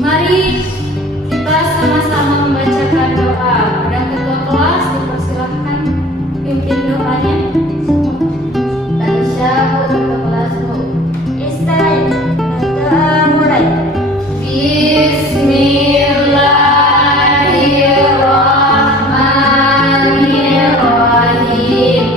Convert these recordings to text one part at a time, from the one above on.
Mari kita sama-sama membacakan doa. Pada ketua kelas dipersilahkan pimpin doanya. Tanisha, ketua kelasku. Istai, doa mulai. Bismillahirrahmanirrahim.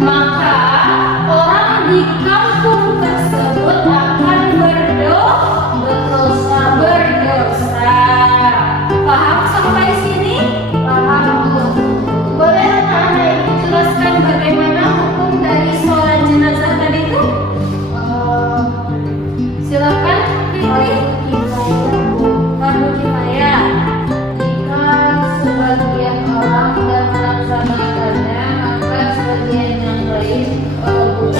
maka orang di kampung tersebut akan berdosa. Paham sampai sini? Paham, Bu. Boleh anak-anak ibu jelaskan bagaimana hukum dari sholat jenazah tadi itu? Silakan, Fitri. Fardu kifayah. Jika sebagian orang tidak melaksanakannya, maka sebagian yang lain gugur.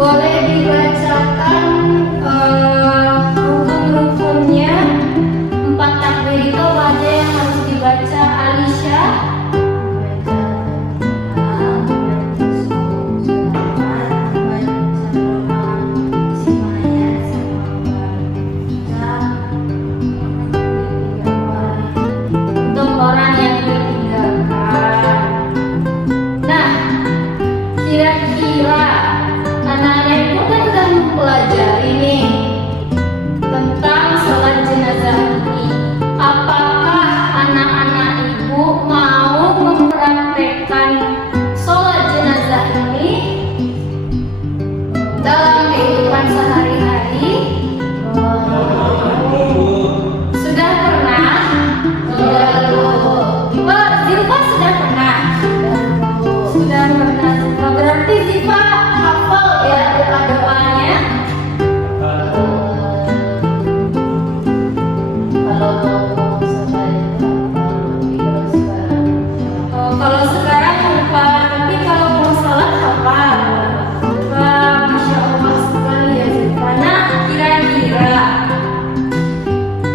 boleh dibacakan rukun-rukunnya. 4 takbir itu aja yang harus dibaca. Alisha. Untuk orang yang ditinggalkan. Nah, kira-kira anak-anak ibu kan sudah mempelajari nih tentang sholat jenazah ini. Apakah anak-anak ibu mau mempraktekkan sholat jenazah ini dalam kehidupan sehari-hari? Sudah pernah? Wah, Zilfa sudah pernah. Sudah pernah. Berarti Zilfa hafal ya doa-doanya. Kalau sekarang lupa, tapi kalau mau sholat hafal. Wah, Masya Allah sekali ya Zilfa. Nah, kira-kira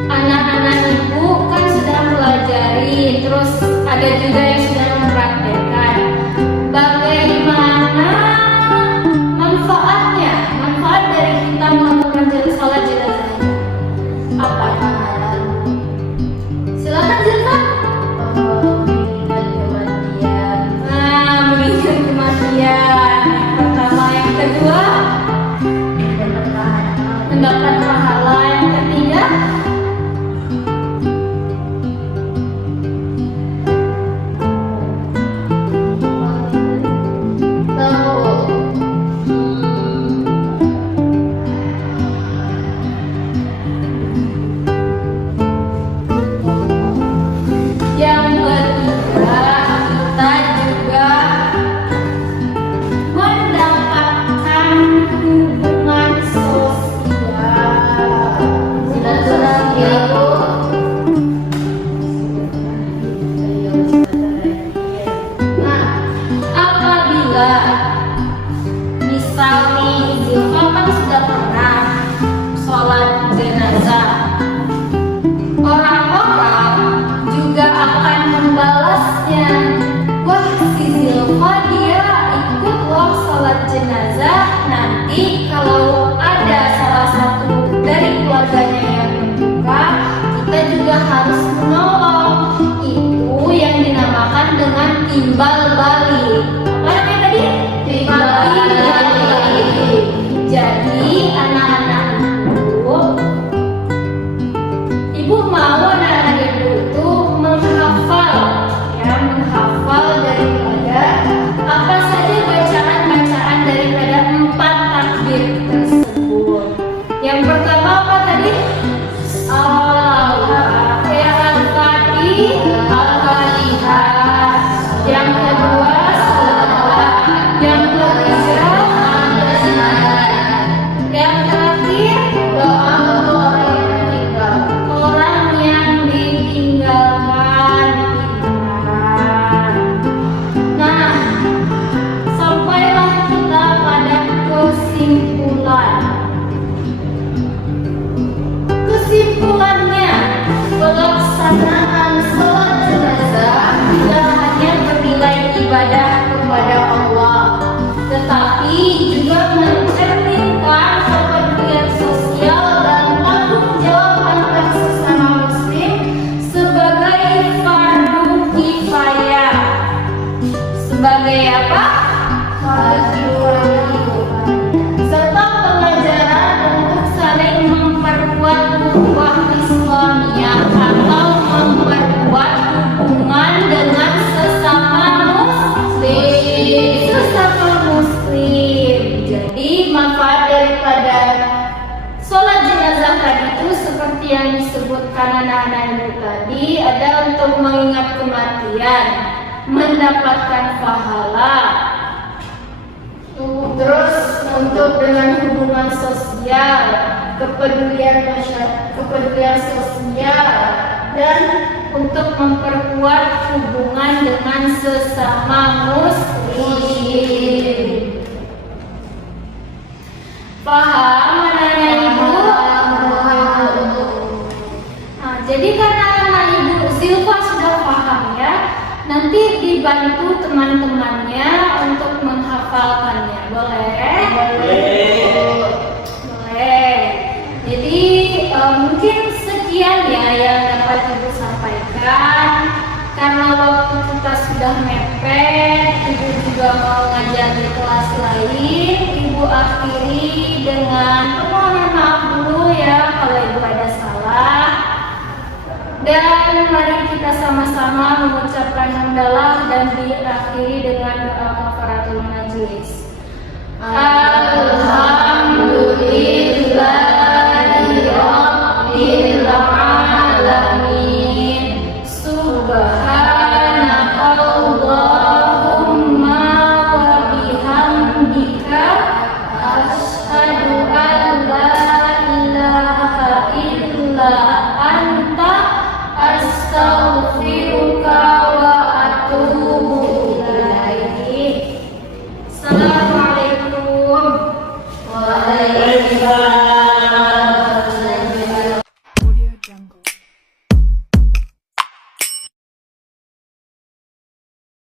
anak-anak ibu kan sudah pelajari, terus ada juga yang sudah mempraktekkan. Bagaimana manfaatnya? Manfaat dari kita melakukan sholat jenazah ini apa? Silakan Zilfa. Mengingat kematian. Pertama, yang kedua mendapat pahala, yang ketiga harus menolong. Itu yang dinamakan dengan timbal balik. Apa namanya tadi? Timbal balik. Jadi anak-anak ibu mau anak-anak ibu itu menghafal, ya, menghafal daripada apa saja bacaan-bacaan daripada 4 takbir tersebut. Yang pertama apa tadi? Al-Fatihah. Yang kedua salat. Yang ketiga yang terakhir doa orang yang ditinggalkan. Nah, sampailah kita pada kesimpulan. Kesimpulannya, pelaksanaan sholat jenazah tidak hanya bernilai ibadah kepada Allah, tetapi juga mencerminkan kepedulian sosial dan tanggung jawab antar sesama muslim sebagai fardu kifayah. Sebagai apa? Fardu kifayah. Serta pengajaran untuk saling memperkuat ukhuwah Islamiyah atau memperkuat hubungan dengan sesama muslim. Jadi manfaat daripada sholat jenazah tadi itu seperti yang disebutkan anak-anak ibu tadi, ada untuk mengingat kematian, mendapatkan pahala, terus untuk dengan hubungan sosial, kepedulian masyarakat, kepedulian sosial, dan untuk memperkuat hubungan dengan sesama muslim. dibantu teman-temannya untuk menghafalkannya. Boleh? Boleh. Jadi mungkin sekian ya yang dapat Ibu sampaikan. Karena waktu kita sudah mepet, Ibu juga mau ngajar di kelas lain. Ibu akhiri dengan permohonan maaf dulu ya kalau Ibu ada salah. Dan mari kita sama-sama mengucapkan hamdalah dan diakhiri dengan doa kafaratul majelis.